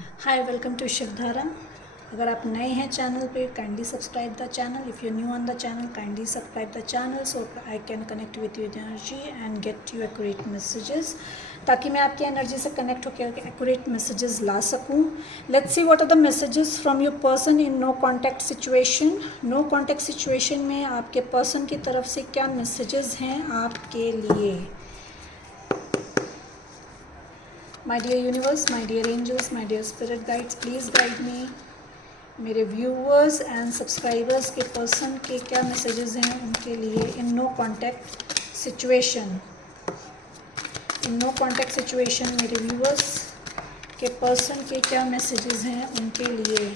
Hi welcome to Shivdhara. अगर आप नए हैं चैनल पे kindly subscribe the channel. If you new on the channel kindly subscribe the channel so I can connect with you energy and get you accurate messages, ताकि मैं आपकी energy से connect होकर एक्यूरेट मैसेजेस ला सकूं। Let's see what are the messages from your person in no contact situation. No contact situation में आपके person की तरफ से क्या मैसेजेस हैं आपके लिए। My dear universe, my dear angels, my dear spirit guides, please guide me। मेरे व्यूअर्स एंड सब्सक्राइबर्स के पर्सन के क्या मैसेजेस हैं उनके लिए in no contact situation. In no contact situation मेरे व्यूअर्स के पर्सन के क्या मैसेजेस हैं उनके लिए।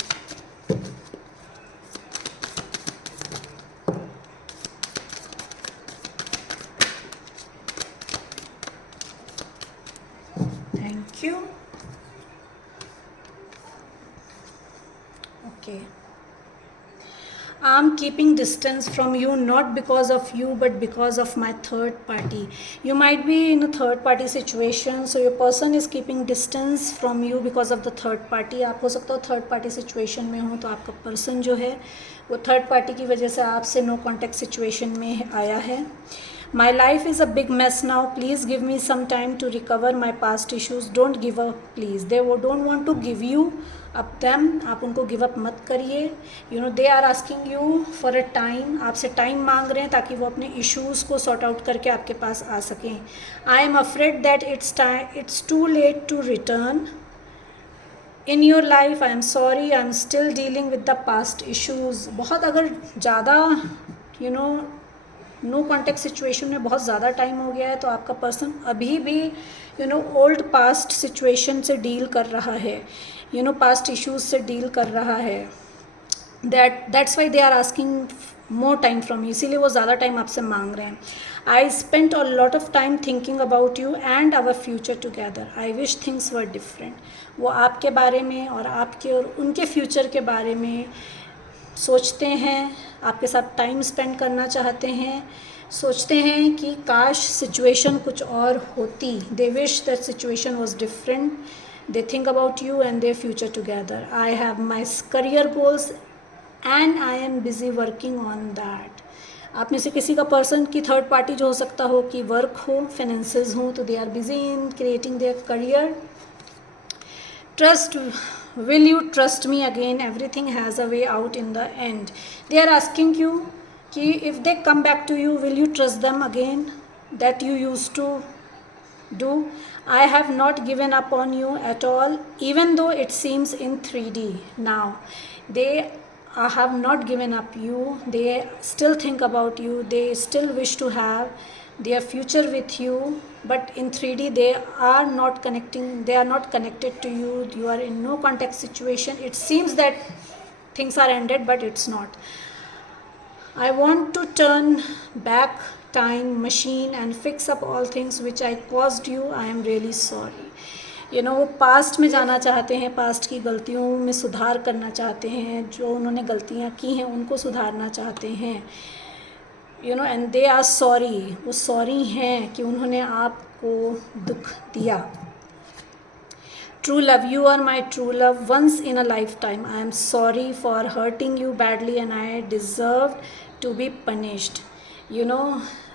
Thank you. Okay. I'm keeping distance from you not because of you but because of my third party. You might be in a third party situation, so your person is keeping distance from you because of the third party. आप हो सकता हो third party situation में हो, तो आपका person जो है वो थर्ड पार्टी की वजह से आपसे नो कॉन्टैक्ट सिचुएशन में आया है। My life is a big mess now. Please give me some time to recover my past issues. Don't give up, please. They don't want to give you up them. आप उनको give up मत करिए। You know they are asking you for a time. आपसे time मांग रहे हैं ताकि वो अपने issues को sort out करके आपके पास आ सकें। I am afraid that it's too late to return in your life. I am sorry. I am still dealing with the past issues. बहुत अगर ज़्यादा नो कॉन्टैक्ट सिचुएशन में बहुत ज़्यादा टाइम हो गया है, तो आपका पर्सन अभी भी ओल्ड पास्ट सिचुएशन से डील कर रहा है, पास्ट इश्यूज से डील कर रहा है। That's why they are asking more time from you, इसीलिए वो ज़्यादा टाइम आपसे मांग रहे हैं। I spent a lot of time thinking about you and our future together. I wish things were different. वो आपके बारे में और आपके और उनके फ्यूचर के बारे में सोचते हैं, आपके साथ टाइम स्पेंड करना चाहते हैं, सोचते हैं कि काश सिचुएशन कुछ और होती। They wish that situation was different. They think about you and their future together. I have my career goals and I am busy working on that. आप में से किसी का पर्सन की थर्ड पार्टी जो हो सकता हो कि वर्क हो, फाइनेंसेस हो, तो they are busy in creating their career. Trust, will you trust me again? Everything has a way out in the end. They are asking you कि if they come back to you, will you trust them again that you used to do? I have not given up on you at all, even though it seems in 3D now. They have not given up you. They still think about you. They still wish to have their future with you, but in 3D they are not connected to you. You are in no contact situation. It seems that things are ended, but it's not. I want to turn back time machine and fix up all things which I caused you. I am really sorry. वो past में जाना चाहते हैं, past की गलतियों में सुधार करना चाहते हैं, जो उन्होंने गलतियाँ की हैं उनको सुधारना चाहते हैं। And they are sorry. वो सॉरी हैं कि उन्होंने आपको दुख दिया। True love, you are my true love once in a life time. I am sorry for hurting you badly and I deserve to be punished.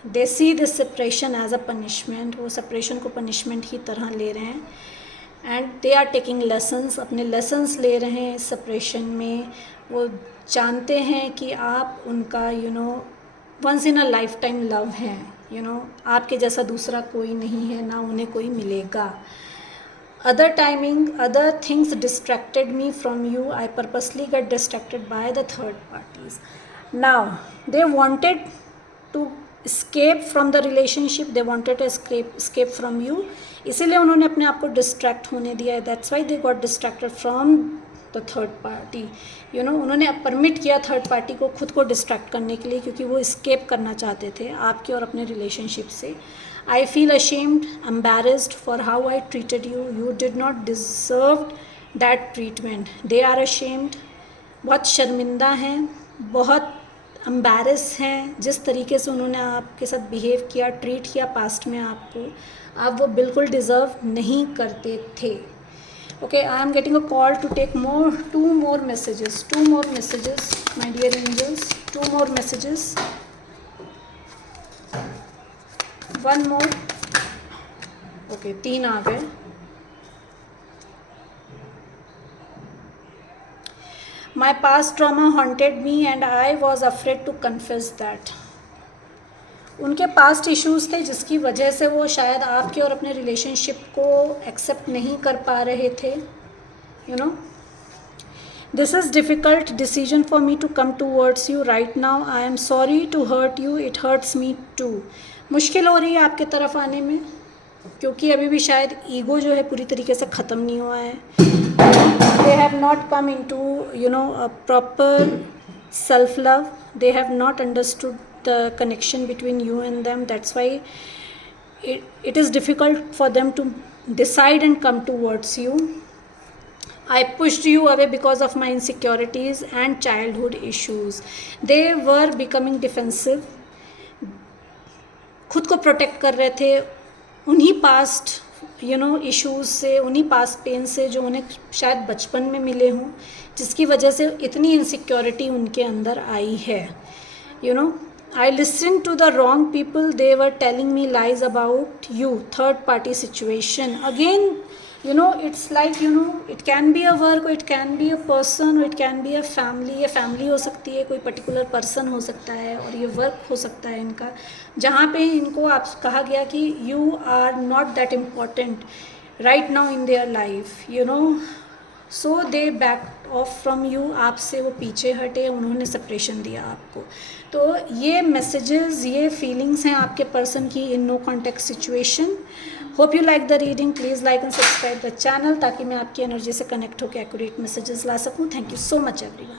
They see this separation as a punishment. वो separation को punishment की तरह ले रहे हैं and they are taking lessons. अपने lessons ले रहे हैं इस सेपरेशन में। वो जानते हैं कि आप उनका once in a life time love है। आपके जैसा दूसरा कोई नहीं है, ना उन्हें कोई मिलेगा। other things distracted me from you. I purposely get distracted by the third parties. Now they wanted to escape from the relationship. They wanted to escape from you. इसीलिए उन्होंने अपने आप को डिस्ट्रैक्ट होने दिया है। That's why they got distracted from the third party. उन्होंने permit किया थर्ड पार्टी को खुद को डिस्ट्रैक्ट करने के लिए, क्योंकि वो escape करना चाहते थे आपके और अपने रिलेशनशिप से। I feel ashamed, embarrassed for how I treated you. You did not deserve that treatment. They are ashamed. बहुत शर्मिंदा हैं, बहुत एम्बैरस हैं जिस तरीके से उन्होंने आपके साथ बिहेव किया, ट्रीट किया पास्ट में आपको। आप वो बिल्कुल डिज़र्व नहीं करते थे। Okay, I am getting a call to take two more messages, my dear angels, 2 more messages, 1 more. Okay, 3 आ गए. My past trauma haunted me and I was afraid to confess that. उनके past issues थे जिसकी वजह से वो शायद आपके और अपने रिलेशनशिप को एक्सेप्ट नहीं कर पा रहे थे. You know, this is difficult decision for me to come towards you right now. I am sorry to hurt you, it hurts me too. मुश्किल हो रही है आपके तरफ आने में क्योंकि अभी भी शायद ईगो जो है पूरी तरीके से ख़त्म नहीं हुआ है. They have not come into, a proper self-love. They have not understood the connection between you and them. That's why it is difficult for them to decide and come towards you. I pushed you away because of my insecurities and childhood issues. They were becoming defensive. खुद को protect कर रहे थे उन्हीं past issues से, उन्हीं past pen से जो उन्हें शायद बचपन में मिले हों, जिसकी वजह से इतनी इनसिक्योरिटी उनके अंदर आई है. I listen to the wrong people, they were telling me lies about you. Third party situation again. It's like it can be a work, it can be a person, it can be a family. ये family हो सकती है, कोई particular person हो सकता है, और ये वर्क हो सकता है इनका, जहाँ पे इनको आप कहा गया कि you are not that important right now in their life. So they back off from you. आपसे वो पीछे हटे, उन्होंने सेपरेशन दिया आपको. तो ये मैसेजेस, ये फीलिंग्स हैं आपके पर्सन की in no contact situation. Hope you like the reading. Please like and subscribe the channel ताकि मैं आपकी एनर्जी से कनेक्ट होकर एक्यूरेट मैसेजेस ला सकूँ. Thank you so much everyone.